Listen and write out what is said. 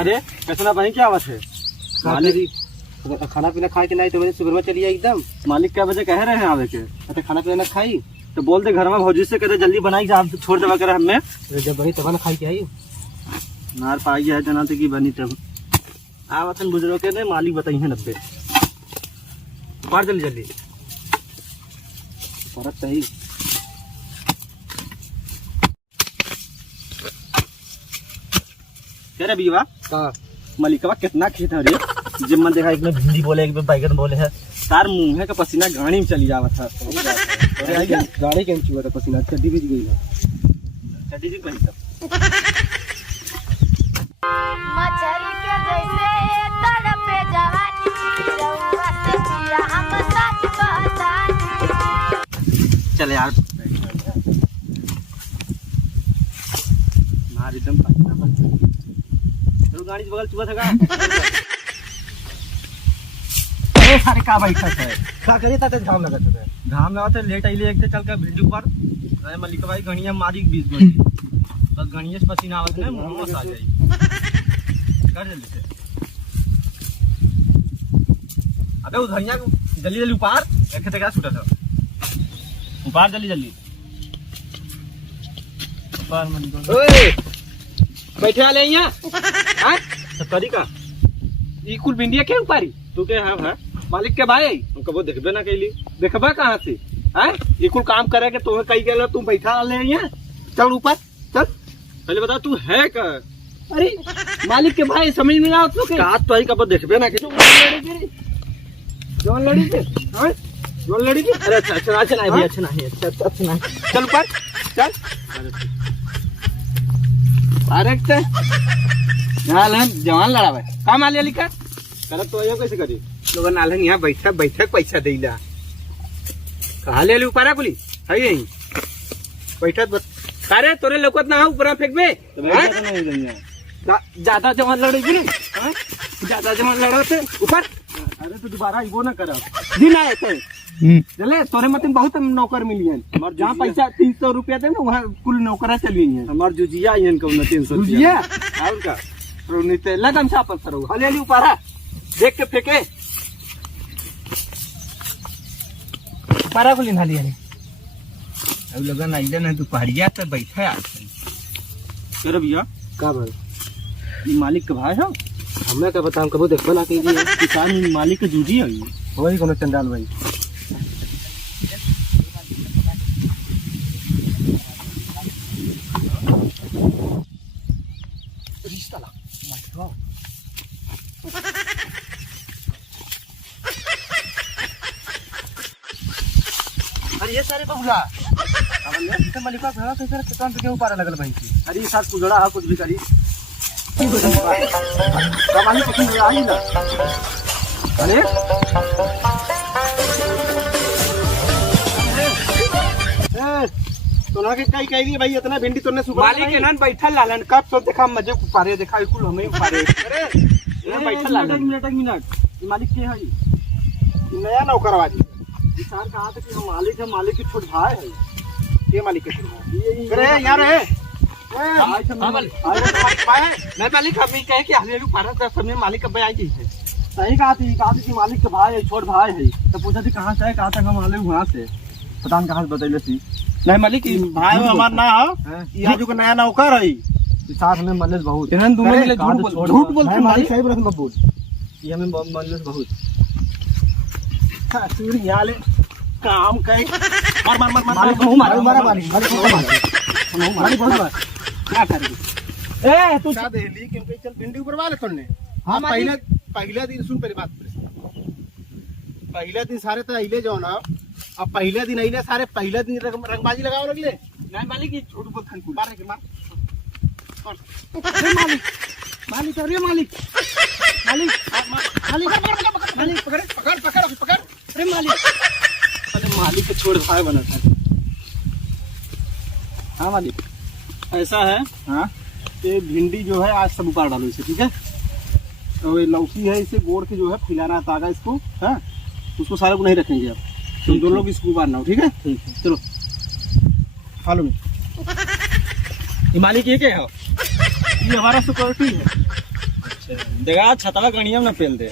अरे कैसा भाई क्या बात है? मालिक खाना पीना खा के नहीं तो मेरे सुबह में चलिए एकदम। मालिक क्या वजह कह रहे हैं आवे के? अच्छा खाना पीना खाई तो बोल दे घर में भौजी से कहते जल्दी बनाई जा, छोड़ देवा करे हमें। जब बनी तब ना खाई के आई नार पाई है जना की बनी तब आवतन बुजुर्ग के ने मालिक बताई है 90 बार जल्दी जल्दी फर्क सही। कह रहे बीवा का मलिकवा कितना खेत है रे? जिम्मन देखा एक में भिंडी बोले एक में बैगन बोले है, तार मुंह का पसीना गाड़ी में चली जावा था। गाड़ी के चुआ था पसीना, चड्डी भीज गई है। चड्डी जी पहनी तब मछली के जैसे तड़पे जवानी रउआ से पिया हम सच कहतानी। चले यार मार एकदम पसीना बन तो गाड़ी से बगल चुआ था का ए सारे का बैठा है का करे ता घाम लगत है। घाम में आते लेट आइले एक चल के भिंडी पर अरे मलिक भाई गणिया मारी 20 गई बस गणिया से पसीना आवत है मुंह में आ जाई कर जल्दी से। अबे उधरिया जल्दी जल्दी ऊपर एक खेते का छूटा था ऊपर जल्दी जल्दी ऊपर मन ओए बैठे वाले यहां हां तो तरीका ई कुल भिंडिया के ऊपरी तू के है मालिक के भाई हम कबो देखबे ना कैली देखबा कहां से हैं? ये कुल काम करे के तुम्हें कही गेलो तुम बैठा ले यहां। चल ऊपर चल। पहले बता तू है का? अरे मालिक के भाई समझ में ना तो का तो आई कबो देखबे ना कैली जौन लड़ी के हैं? जौन लड़ी के अरे अच्छा नहीं भी अच्छा नहीं अच्छा नहीं चल ऊपर चल। डायरेक्ट नालन जवान लड़ावे का मालिया लिखा कर तो आयो कैसे करी लोग नालन यहाँ बैठक बैठक पैसा देला कहा ले ऊपर कुली है यही बैठक अरे तोरे लोकत ना ऊपर फेंक में तो मैं क्या नहीं दुनिया ज्यादा जवान लड़ेगी नहीं ज्यादा जवान लड़ाते ऊपर। अरे तो दोबारा आइबो ना कर दिन आए थे चले तोरे मत बहुत नौकर मिली है जहाँ पैसा 300 रुपया दे ना वहाँ कुल नौकरा चली है। हमार जुजिया आइन कब ना 300 जुजिया और का रोनीते लगन सा पत्थर हो हले ऊपर देख के फेंके पारा को लिना लिया अब लगन आइले ना तू पहाड़िया पे बैठा है कर भैया का भाई ये मालिक का भाई है हमें क्या बताऊं कबो देखबो ना कीजिए किसान मालिक का जूजी है वही कोनो चंडाल भाई रिश्ता ला माइक अरे ये सारे बहुला अब ये कितना मलिका था तो सर किसान पे क्यों ऊपर लगल भाई अरे साथ कुजड़ा है कुछ भी करी कमानी कुछ नहीं आई ना अरे तो ना के कई कह रही भाई इतना भिंडी तोने सुबह मालिक के नान बैठल लालन कब तो देखा मजे पारे देखा कुल हमें पारे अरे ये बैठल लालन मिनट ये मालिक के है नया नौकरवाजी किसान कहा था कि हम मालिक के छोट भाई है ये मालिक के छोट भाई अरे यार है मैं मालिक अभी कहे कि हलेलू पारा समय मालिक कब आई है सही कहा थी कि मालिक का भाई है छोट भाई है तो पूछा थी कहाँ से है कहा था हम आले वहाँ से पता नहीं कहाँ से बतैले थी नहीं मालिक भाई हमार ना हो ये आजू का नया नौकर है साथ में मल्लेस बहुत इन्हन दोनों मिले झूठ बोलते मालिक सही बोलत बबूल ये हमें मल्लेस बहुत सूर यहाँ ले काम कहे मार मार मार मालिक बहुत मार क्या करेगी ए तू क्या दे ली क्योंकि चल भिंडी ऊपर वाले तोड़ने हाँ पहले दिन सुन पहले बात पहले दिन सारे तो अले जो ना अब पहले दिन अले सारे पहले दिन रंगबाजी लगाओ लगले नहीं मालिक ये झूठ बोल खन मार के मार मालिक मालिक अरे मालिक मालिक मालिक मालिक पकड़ पकड़ पकड़ पकड़ अरे मालिक अरे मालिक के छोड़ भाई बना था। हाँ मालिक ऐसा है हाँ ये भिंडी जो है आज सब उतार डालो इसे ठीक है। तो ये लौकी है इसे गोड़ के जो है फैलाना है तागा इसको हाँ उसको सारे को नहीं रखेंगे आप तुम दोनों लोग इसको उबारना हो ठीक है चलो फॉलो में। ये मालिक ये क्या है? ये हमारा सिक्योरिटी है देखा छतवा गणिया में ना पेल दे